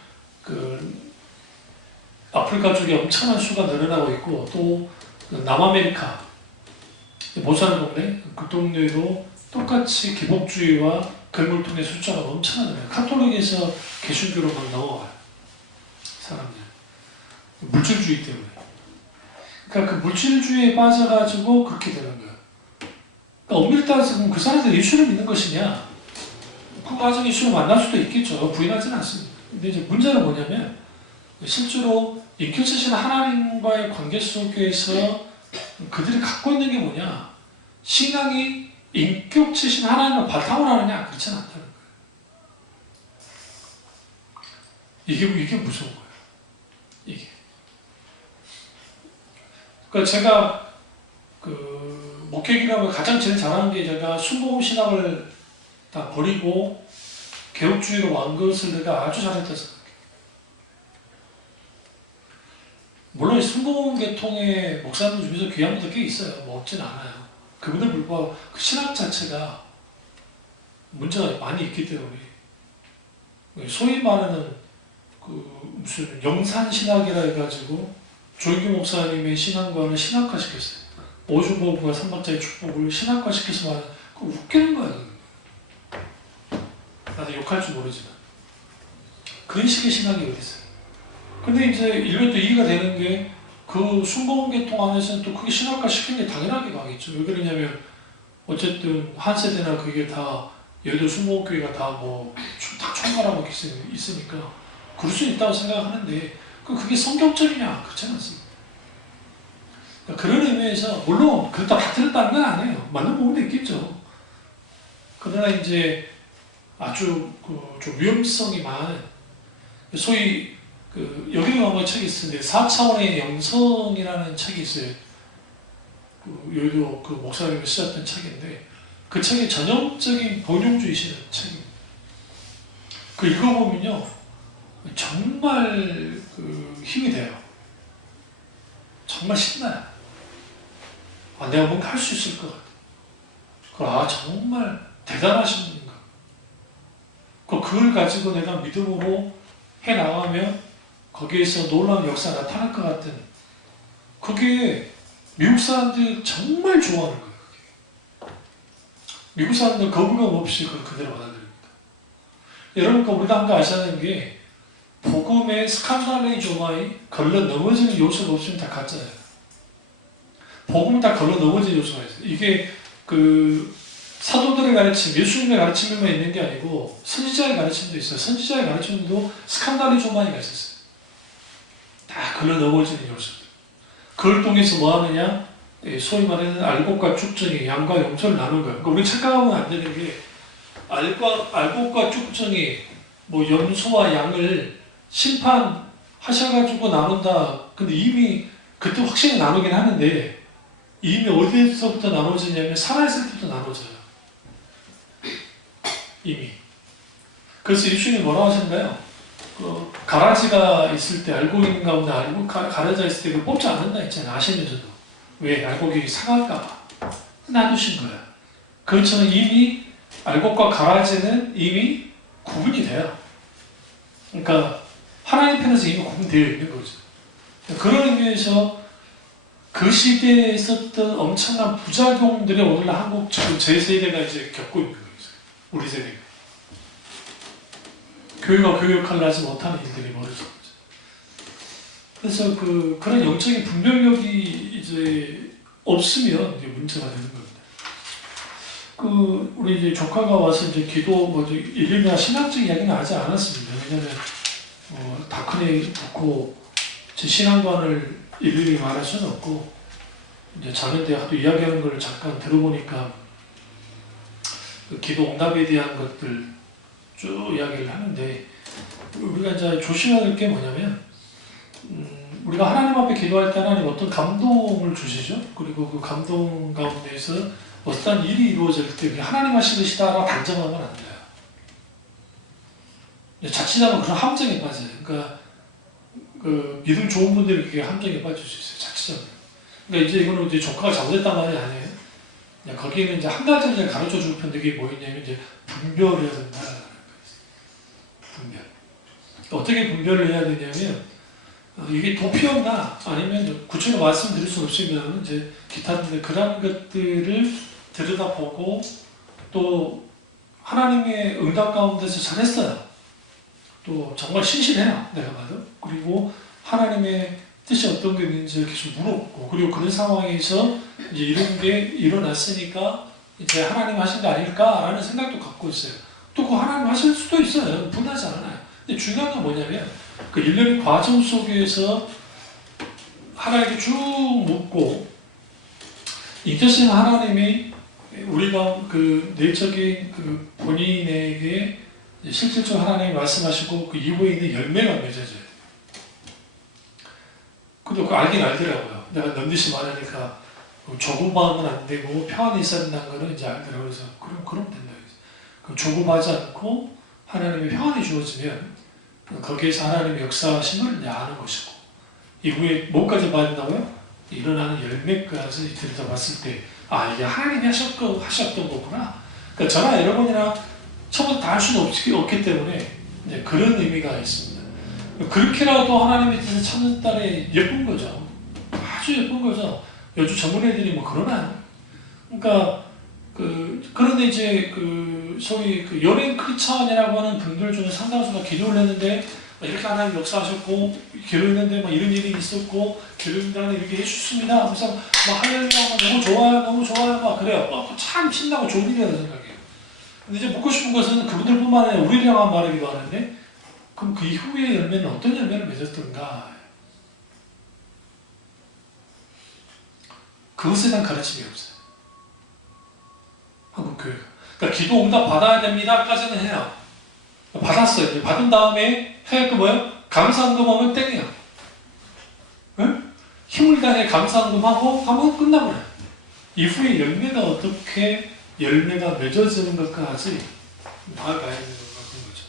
아프리카 쪽에 엄청난 수가 늘어나고 있고 또 남아메리카 모사르 동네 그 동네도 똑같이 기복주의와 근골통의 숫자가 엄청나잖아요. 카톨릭에서 개신교로 막 넘어가요. 사람들 물질주의 때문에. 그러니까 그 물질주의에 빠져가지고 그렇게 되는 거예요. 그러니까 엄밀히 따져서 그 사람들이 예수를 믿는 것이냐? 그 과정에 예수를 만날 수도 있겠죠. 부인하지는 않습니다. 근데 이제 문제는 뭐냐면 실제로 인격체신 하나님과의 관계 속에서 그들이 갖고 있는 게 뭐냐? 신앙이 인격체신 하나님을 바탕으로 하느냐? 그렇지는 않다는 거예요. 이게 무서운 거예요. 이게. 그러니까 제가 그 목회기라고 가장 제일 잘하는 게 제가 순복음 신학을 다 버리고 개혁주의로 완 것을 내가 아주 잘했다 생각해요. 물론 순복음 계통의 목사들 중에서 귀한 분들 꽤 있어요. 뭐 없진 않아요. 그분들 불구하고 그 신학 자체가 문제가 많이 있기 때문에 소위 말하는 그 무슨 영산신학이라 해가지고 조인규 목사님의 신앙관을 신학화시켰어요. 오중보부가 삼박자의 축복을 신학화시켜서 말하는 그거 웃기는 거야. 나도 욕할 줄 모르지만 그런 식의 신학이 어디 있어요. 근데 이제 일부 또 이해가 되는 게 그 순복음 계통 안에서는 또 그게 신학화시킨 게 당연하게 가겠죠. 왜 그러냐면 어쨌든 한 세대나 그게 다 예를 들어 순복음교회가 다 뭐 다 총괄하고 있으니까 그럴 수 있다고 생각하는데 그게 성경적이냐? 그렇지 않습니다. 그러니까 그런 의미에서 물론 그렇다 다 틀렸다는 건 아니에요. 맞는 부분도 있겠죠. 그러나 이제 아주 좀 위험성이 많은 소위 여기도 한번 책이 있는데 4차원의 영성이라는 책이 있어요. 여기도 그 목사님이 쓰셨던 책인데 그 책이 전형적인 본용주의시는 책입니다. 그 읽어보면요 정말 힘이 돼요. 정말 신나요. 내가 뭔가 할 수 있을 것 같아. 정말 대단하신 분인가. 그걸 가지고 내가 믿음으로 해나가면 거기에서 놀라운 역사가 나타날 것 같은 그게 미국 사람들이 정말 좋아하는 거예요. 미국 사람들 거부감 없이 그걸 그대로 받아들입니다. 여러분, 우리가 한 거 아셔야 하는 게 복음의 스칸달레이 조마이 걸러 넘어지는 요소가 없으면 다 가짜예요. 복음은 다 걸러 넘어지는 요소가 있어요. 이게 사도들의 가르침, 예수님의 가르침에만 있는 게 아니고 선지자의 가르침도 있어요. 선지자의 가르침도 스칸달레이 조마이가 있었어요. 다 걸러 넘어지는 요소들. 그걸 통해서 뭐 하느냐? 소위 말하는 알곡과 쭉정이 양과 염소를 나눈 거예요. 그러니까 우리 착각하면 안 되는 게 알곡과 쭉정이 뭐 염소와 양을 심판하셔가지고 나눈다. 근데 이미 그때 확실히 나누긴 하는데 이미 어디서부터 나눠지냐면 살아있을 때부터 나눠져요. 이미. 그래서 예수님이 뭐라고 하셨나요? 가라지가 있을 때 알곡인 가운데 가라지가 있을 때 그걸 뽑지 않는다 했잖아요. 아시면서도. 왜? 알곡이 상할까봐. 놔두신 거예요. 그렇지만 이미 알곡과 가라지는 이미 구분이 돼요. 그러니까 하나님 편에서 이미 구분되어 있는 거죠. 그런 의미에서 그 시대에 있었던 엄청난 부작용들이 오늘날 한국 제 세대가 이제 겪고 있는 거죠. 우리 세대가. 교회가 교회 역할을 하지 못하는 일들이 벌어진 거죠. 그래서 그런 영적인 분별력이 이제 없으면 이제 문제가 되는 겁니다. 우리 이제 조카가 와서 이제 일일이나 신학적 이야기는 하지 않았습니다. 왜냐면 다크에 붙고 제 신앙관을 일일이 말할 수는 없고 이제 자는데 하도 이야기하는 걸 잠깐 들어보니까 기도 응답에 대한 것들 쭉 이야기를 하는데 우리가 이제 조심해야 될 게 뭐냐면 우리가 하나님 앞에 기도할 때 하나님 어떤 감동을 주시죠. 그리고 그 감동 가운데에서 어떤 일이 이루어질 때 하나님 하신 것이다라고 단정하면 안 돼요. 자칫하면 그런 함정에 빠져요. 그러니까 믿음 좋은 분들이 그게 함정에 빠질 수 있어요. 자칫하면. 그러니까 이제 이거는 이제 조카가 잘못했단 말이 아니에요. 거기에는 이제 한 가지를 가르쳐 줄 편데 그게 뭐였냐면 이제 분별을 해야 된다라는 거예요. 분별. 어떻게 분별을 해야 되냐면 이게 도피였나 아니면 구체적으로 말씀드릴 수 없으면 이제 기타 등등 그런 것들을 들여다보고 또 하나님의 응답 가운데서 잘했어요. 또 정말 신실해요. 내가 봐도. 그리고 하나님의 뜻이 어떤 게 있는지 계속 물어보고 그리고 그런 상황에서 이제 이런 게 일어났으니까 이제 하나님 하신 게 아닐까라는 생각도 갖고 있어요. 또 그 하나님 하실 수도 있어요. 분하지 않아요. 근데 중요한 건 뭐냐면 그 일련의 과정 속에서 하나님께 쭉 묻고 이 뜻은 하나님이 우리가 내적인 본인에게 실질적으로 하나님이 말씀하시고 그 이후에 있는 열매가 맺어져요. 근데 그거 알긴 알더라고요. 내가 넌지시 말하니까 조급하면 안 되고 평안이 있어야 된다는 거는 이제 알더라고요. 그래서 그럼 된다. 그럼 조급하지 않고 하나님의 평안이 주어지면 거기에서 하나님의 역사하심을 이제 아는 것이고 이후에 뭐까지 봐야 된다고요? 일어나는 열매까지 들여다봤을 때 이게 하나님이 하셨던 거구나. 그러니까 저나 여러분이나 처음부터 다 할 수는 없기 때문에 이제 그런 의미가 있습니다. 그렇게라도 하나님의 뜻을 찾는 딸이 예쁜 거죠. 아주 예쁜 거죠. 요즘 젊은 애들이 뭐 그러나요? 그러니까 그런데 이제 소위 연예인 크리스찬이라고 하는 분들 중에 상당수가 기도를 했는데 이렇게 하나님 역사하셨고 기도했는데 막 이런 일이 있었고 기도했는데 이렇게 해주셨습니다. 그래서 막 할렐루야 너무 좋아요 막 그래요. 참 신나고 좋은 일이라고 생각해요. 근데 이제 묻고 싶은 것은 그분들뿐만 아니라 우리를 향한 말이기도 하는데 그럼 그 이후의 열매는 어떤 열매를 맺었던가? 그것에 대한 가르침이 없어요. 한국 교회가. 그러니까 기도 응답 받아야 됩니다까지는 해요. 받았어요. 이제 받은 다음에 해야 할 거 뭐예요? 감사한금 하면 땡이야. 응? 힘을 다해 감사한금 하고 하면 끝나버려요. 이후에 열매가 어떻게 열매가 맺어지는 것까지 나아가야 되는 건가 그런 거죠.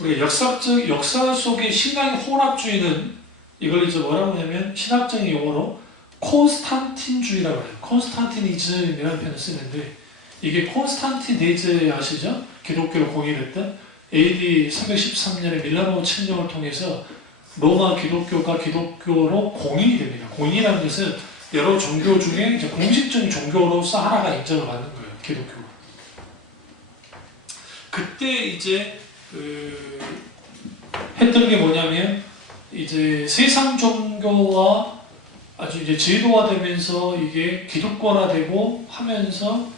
우리가 역사 속의 신앙의 혼합주의는 이걸 이제 뭐라고 하냐면 신학적인 용어로 콘스탄틴주의라고 해요. 콘스탄티니즘이라는 표현을 쓰는데 이게 콘스탄티네제 아시죠? 기독교를 공인했던 AD 313년에 밀라노 침략을 통해서 로마 기독교가 기독교로 공인이 됩니다. 공인이라는 것은 여러 종교 중에 이제 공식적인 종교로서 하나가 인정을 받는 거예요. 기독교가. 그때 이제 했던 게 뭐냐면 이제 세상 종교와 아주 이제 제도화되면서 이게 기독권화되고 하면서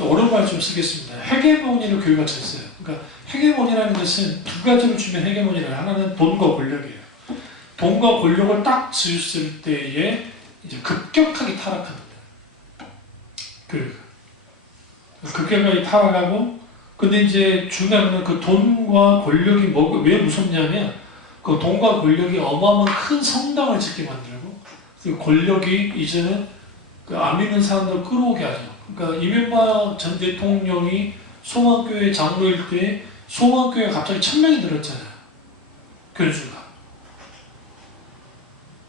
어려운 말 좀 쓰겠습니다. 헤게모니를 교회가 쳤어요. 그러니까 헤게모니라는 것은 두 가지를 주면 헤게모니를 하나는 돈과 권력이에요. 돈과 권력을 딱 지었을 때에 이제 급격하게 타락합니다. 급격하게 타락하고 근데 이제 중요한 건 그 돈과 권력이 왜 무섭냐면 그 돈과 권력이 어마어마한 큰 성당을 짓게 만들고 그 권력이 이제는 안 믿는 사람들을 끌어오게 하죠. 그러니까 이명박 전 대통령이 소망교회 장로일 때 소망교회가 갑자기 1000명이 늘었잖아요. 교주가.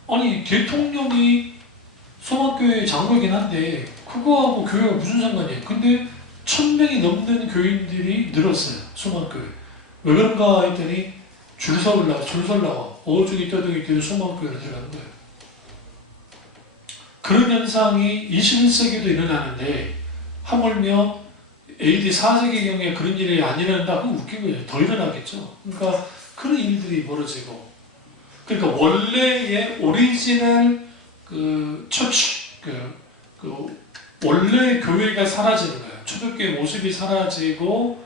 아니 대통령이 소망교회 장로이긴 한데 그거하고 교회가 무슨 상관이에요. 근데 1000명이 넘는 교인들이 늘었어요. 소망교회. 왜 그런가 했더니 줄 서려고 어중이 떠둥이 뛰어 소망교회로 들어가는 거예요. 그런 현상이 21세기도 일어나는데 하물며 AD 4세기경에 그런 일이 안 일어난다? 그건 웃긴 거예요. 더 일어나겠죠. 그러니까 그런 일들이 벌어지고 그러니까 원래의 오리지널 처치 원래 교회가 사라지는 거예요. 초대교회 모습이 사라지고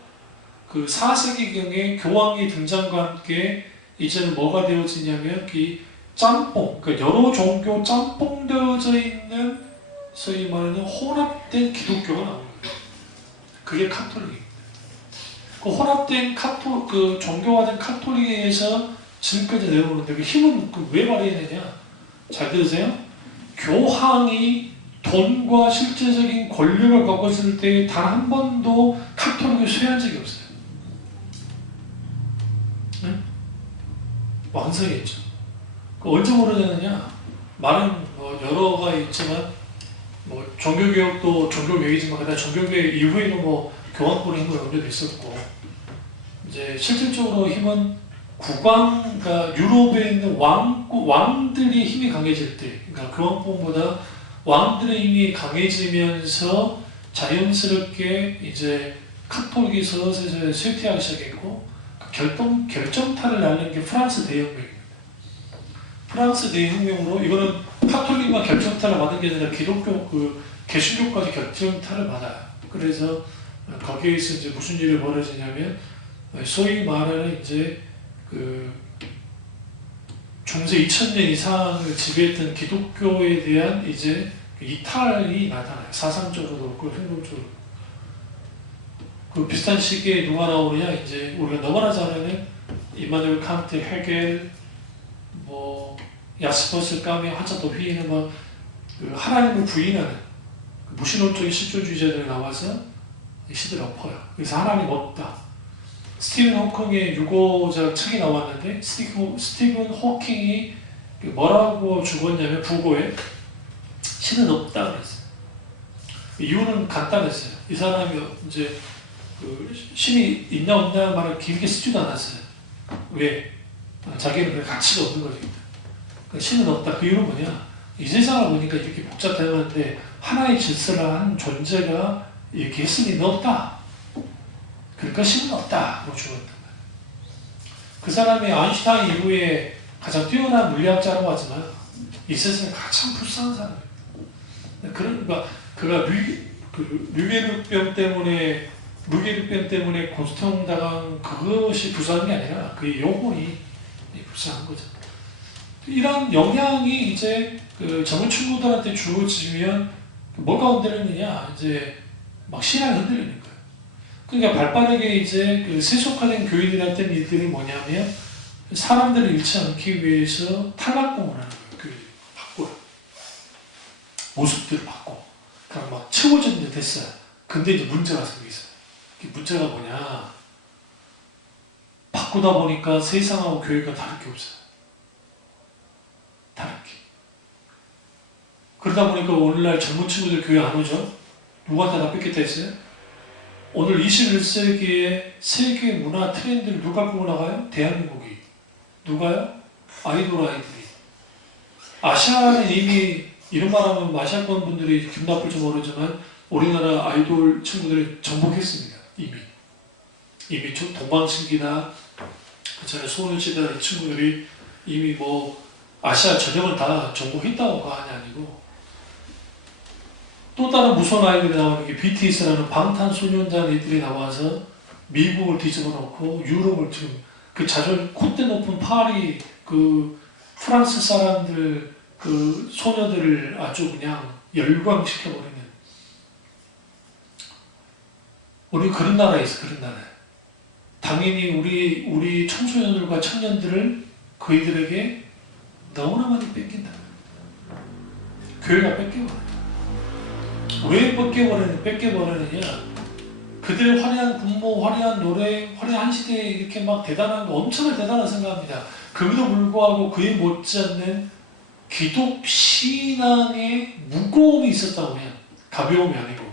4세기경에 교황이 등장과 함께 이제는 뭐가 되어지냐면 짬뽕, 그러니까 여러 종교 짬뽕 되어져 있는 소위 말하는 혼합된 기독교가 나오는 거예요. 그게 카톨릭입니다. 그 혼합된 종교화된 카톨릭에 의해서 지금까지 내려오는데 그 힘은 왜 발휘했느냐? 잘 들으세요. 교황이 돈과 실제적인 권력을 갖고 있을 때 단 한 번도 카톨릭을 쇠한 적이 없어요. 네? 왕성했죠. 언제 벌어졌느냐? 많은 여러가 있지만 종교개혁도 종교개혁이지만 그다음 종교개혁 이후에도 교황권의 힘을 얻은 적도 있었고 이제 실질적으로 힘은 그러니까 유럽에 있는 왕들의 힘이 강해질 때, 그러니까 교황권보다 왕들의 힘이 강해지면서 자연스럽게 이제 카톨릭이 서서히 쇠퇴하기 시작했고 결정타를 날린 게 프랑스 대혁명입니다. 프랑스 대혁명으로 이거는 카톨릭만 결정타를 받은 게 아니라 기독교 개신교까지 결정타를 받아요. 그래서 거기에서 이제 무슨 일이 벌어지냐면 소위 말하는 이제 중세 2000년 이상을 지배했던 기독교에 대한 이제 이탈이 나타나요. 사상적으로도 그렇고 행동적으로. 비슷한 시기에 누가 나오느냐 이제 우리가 너무나 잘 아는 이마누엘 칸트, 헤겔, 야스퍼스를 까며 한참 더 휘는 막 그 하나님을 부인하는 그 무신론적인 실존주의자들이 나와서 이 시대를 엎어요. 그래서 하나님 없다. 스티븐 호킹의 유고자 책이 나왔는데 스티븐 호킹이 뭐라고 죽었냐면 부고에 신은 없다 그랬어요. 이유는 간단했어요. 이 사람이 이제 그 신이 있나 없나 말을 길게 쓰지도 않았어요. 왜? 자기는 그 가치가 없는 거니까. 그러니까 신은 없다. 그 이유는 뭐냐? 이 세상을 보니까 이렇게 복잡해졌는데 하나의 질서를 한 존재가 이렇게 있으니 없다. 그러니까 신은 없다. 고 죽었단 말이에요. 그 사람이 아인슈타인 이후에 가장 뛰어난 물리학자라고 하지만 이 세상에 가장 불쌍한 사람이에요. 그러니까 그가 류게르병 때문에 고통당한 그것이 불쌍한 게 아니라 그의 영혼이 불쌍한 거죠. 이런 영향이 이제 그 젊은 친구들한테 주어지면 뭐가 흔들리느냐, 이제 막 신앙이 흔들리는 거예요. 그러니까 발빠르게 이제 그 세속화된 교인들한테는 이들이 뭐냐면 사람들을 잃지 않기 위해서 탈락공을 하는 거예요. 교인들이 바꿔요. 모습들을 바꿔. 그냥 막 채워지는 듯 했어요. 근데 이제 문제가 생기있어요. 문제가 뭐냐, 바꾸다 보니까 세상하고 교회가 다를 게 없어요. 다른 게. 그러다 보니까 오늘날 젊은 친구들 교회 안 오죠? 누구한테 다 뺏겼다 했어요? 오늘 21세기의 세계 문화 트렌드를 누가 끌고 나가요? 대한민국이. 누가요? 아이돌 아이들이. 아시아는 이미 이런 말하면 아시아권 분들이 기분 나쁠지 모르지만 우리나라 아이돌 친구들이 정복했습니다. 이미 동방신기나 그전에 소녀시대 이 친구들이 이미 뭐 아시아 전역을 다 정복했다고 하냐 아니고, 또 다른 무서운 아이들이 나오는 게 BTS라는 방탄소년단 애들이 나와서 미국을 뒤집어 놓고 유럽을 지금 그 콧대 높은 파리 그 프랑스 사람들 그 소녀들을 아주 그냥 열광시켜버리는, 우리 그런 나라에 있어. 그런 나라에 당연히 우리 청소년들과 청년들을 그이들에게 너무나 많이 뺏긴다. 교회가 뺏겨버려요. 왜 뺏겨버리느냐? 그들의 화려한 군무, 화려한 노래, 화려한 시대에 이렇게 막 대단한 거, 엄청나게 대단한 생각합니다. 그럼에도 불구하고 그에 못지않는 기독 신앙의 무거움이 있었다고 하면, 가벼움이 아니고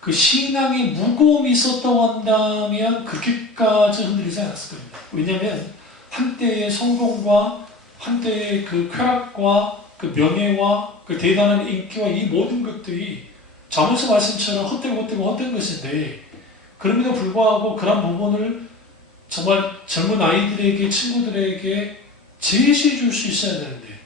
그 신앙의 무거움이 있었다고 한다면 그렇게까지 흔들리지 않았을 겁니다. 왜냐하면 한때의 성공과 한때의 그 쾌락과 그 명예와 그 대단한 인기와 이 모든 것들이 잠언서 말씀처럼 헛된 것인데, 그럼에도 불구하고 그런 부분을 정말 젊은 아이들에게, 친구들에게 제시해 줄 수 있어야 되는데,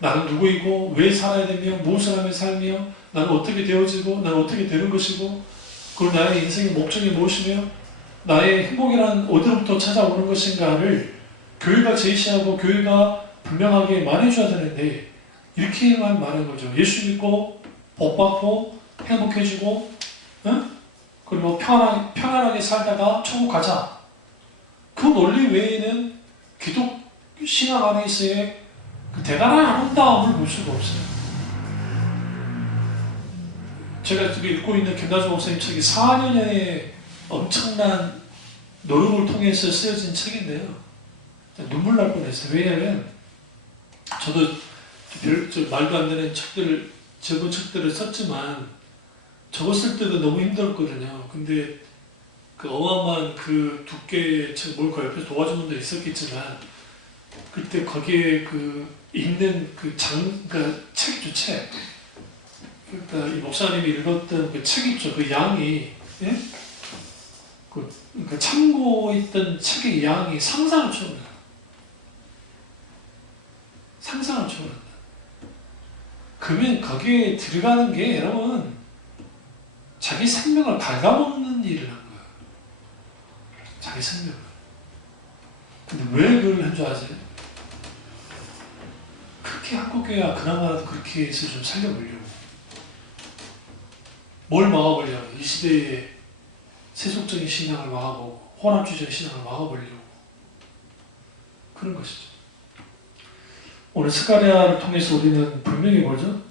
나는 누구이고 왜 살아야 되며 무엇을 하며 살며 나는 어떻게 되어지고 나는 어떻게 되는 것이고, 그리고 나의 인생의 목적이 무엇이며 나의 행복이란 어디로부터 찾아오는 것인가를 교회가 제시하고 교회가 분명하게 말해줘야 되는데, 이렇게만 말하는 거죠. 예수 믿고 복받고 행복해지고, 응? 그리고 편안하게 살다가 천국 가자. 그 논리 외에는 기독 신앙 안에서의 그 대단한 아름다움을 볼 수가 없어요. 제가 지금 읽고 있는 김다주 목사님 책이 4년의 엄청난 노력을 통해서 쓰여진 책인데요. 눈물 날 뻔했어요. 왜냐하면 저도 말도 안 되는 책들을, 적은 책들을 썼지만 적었을 때도 너무 힘들었거든요. 근데 그 어마어마한 그 두께의 책, 뭘 그 옆에서 도와주는 분도 있었겠지만, 그때 거기에 그 읽는 그러니까 책이죠, 책. 그러니까 이 목사님이 읽었던 그 책 있죠, 그 양이, 예? 그러니까 참고에 있던 책의 양이 상상을 초월해요. 상상을 초월한다. 그러면 거기에 들어가는 게 여러분 자기 생명을 갉아먹는 일을 한 거예요. 자기 생명을. 근데 왜 그걸 한 줄 아세요? 그렇게 한국교회가 그나마라도 그렇게 해서 좀 살려보려고. 뭘 막아보려고? 이 시대의 세속적인 신앙을 막아보고 혼합주의적인 신앙을 막아보려고. 그런 것이죠. 오늘 스가랴를 통해서 우리는 분명히 뭐죠?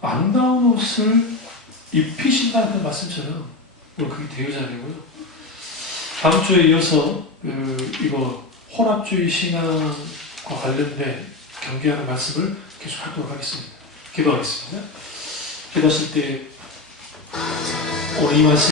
아름다운 옷을 입히신다는 말씀처럼 오늘 그게 대유자이고요. 다음 주에 이어서 이거 혼합주의 신앙과 관련된 경계하는 말씀을 계속하도록 하겠습니다. 기도하겠습니다. 기도하실 때 오늘 이 말씀